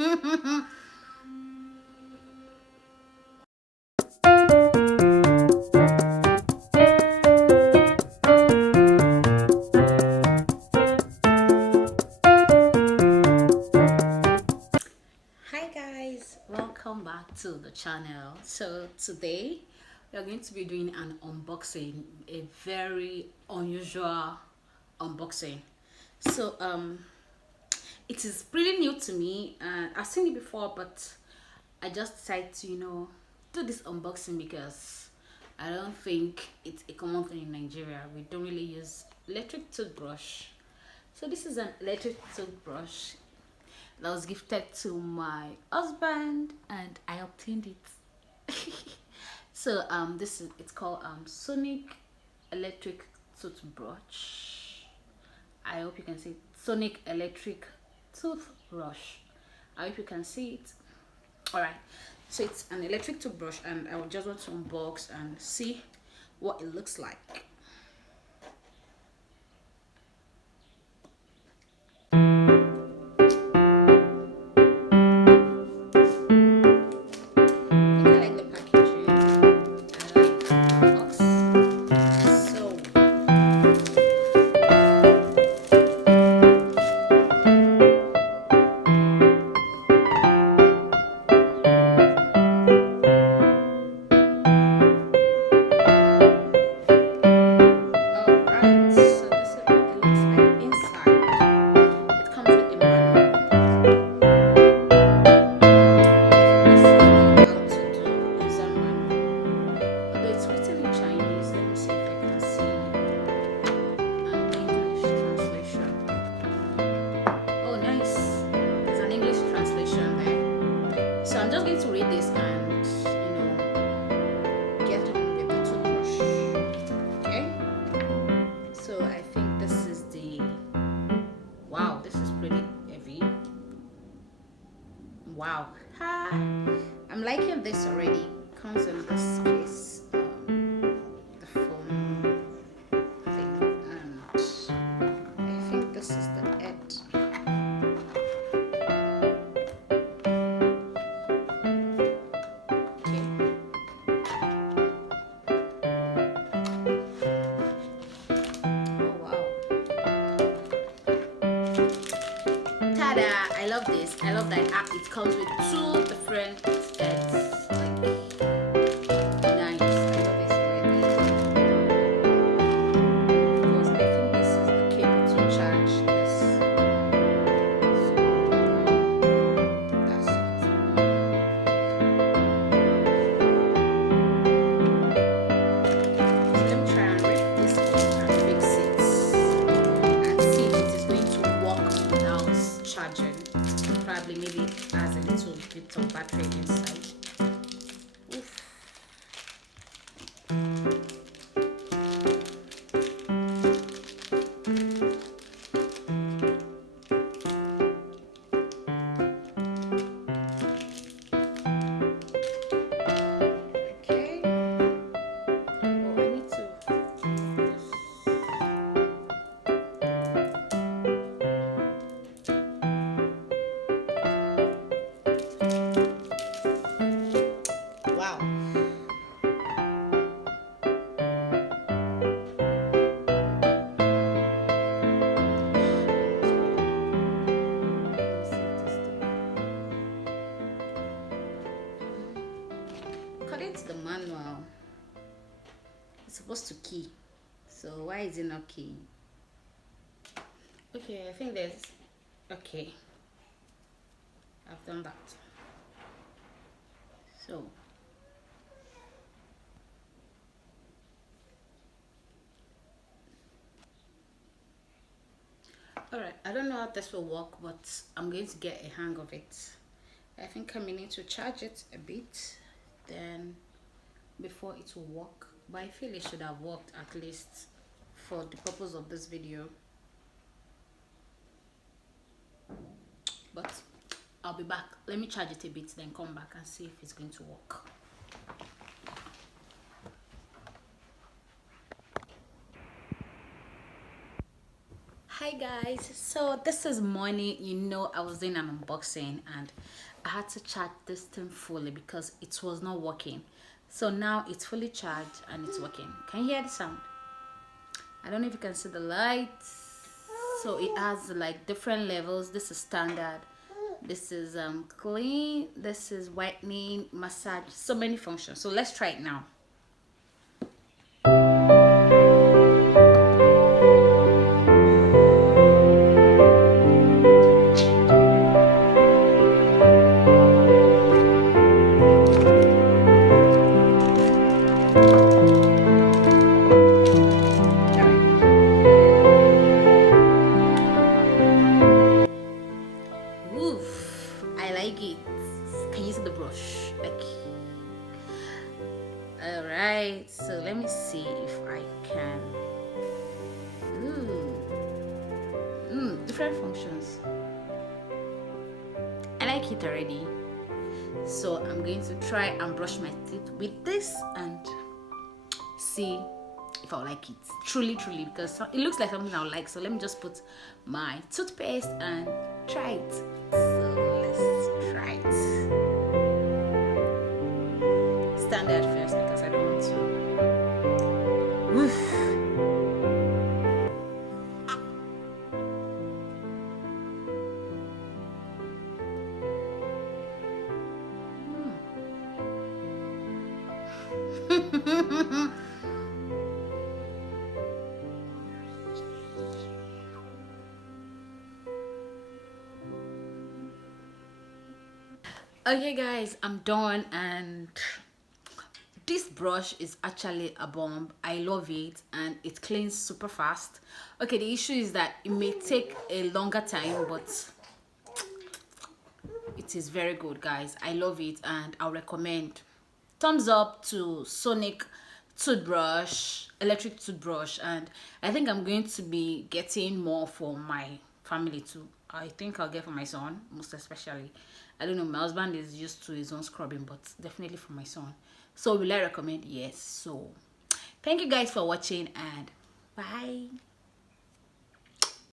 Guys, welcome back to the channel. So today we are going to be doing an unboxing, a very unusual unboxing. So it is pretty new to me, and I've seen it before, but I just decided to do this unboxing because I don't think it's a common thing in Nigeria. We don't really use electric toothbrush. So this is an electric toothbrush that was gifted to my husband, and I obtained it. So it's called Sonic Electric Toothbrush. I hope you can see it. Sonic Electric Toothbrush. I hope you can see it. All right, so it's an electric toothbrush, and I just want to unbox and see what it looks like. So I'm just going to read this and get on with the toothbrush. Okay. So I think this is the wow. This is pretty heavy. Wow. Ha! I'm liking this already. Comes in this case. The foam thing, and I think this is the head. I love this. I love that it comes with two different heads. Like, nice. I love this already. Because I think this is the cable to charge this. So that's it. So let me try and rip this off and fix it and see if it is going to work without charging. Probably maybe it has a little bit of battery inside. Oof. Okay. Oh, I need to wow. According to the manual, it's supposed to key. So why is it not keying? Okay, I think there's okay. I've done that. So alright, I don't know how this will work, but I'm going to get a hang of it. I think I may need to charge it a bit then before it will work, but I feel it should have worked at least for the purpose of this video. But I'll be back. Let me charge it a bit, then come back and see if it's going to work. Hi Guys, so this is morning. You know, I was doing an unboxing and I had to charge this thing fully because it was not working. So now it's fully charged and it's working. Can you hear the sound? I don't know if you can see the lights. So it has like different levels. This is standard, this is clean, this is whitening, massage, so many functions. So let's try it now. Oof, I like it. Can you see the brush? Like, all right. So let me see if I can. Ooh, different functions. I like it already. So I'm going to try and brush my teeth with this and see if I like it. Truly, because it looks like something I would like. So let me just put my toothpaste and try it. So let's try it. Standard first because I don't want to. Oof. Okay guys, I'm done and this brush is actually a bomb. I love it and it cleans super fast. Okay, the issue is that it may take a longer time, but it is very good guys. I love it and I'll recommend. Thumbs up to Sonic toothbrush, electric toothbrush, and I think I'm going to be getting more for my family too. I think I'll get for my son most especially. I don't know, my husband is used to his own scrubbing, but definitely for my son. So will I recommend? Yes. So thank you guys for watching and bye.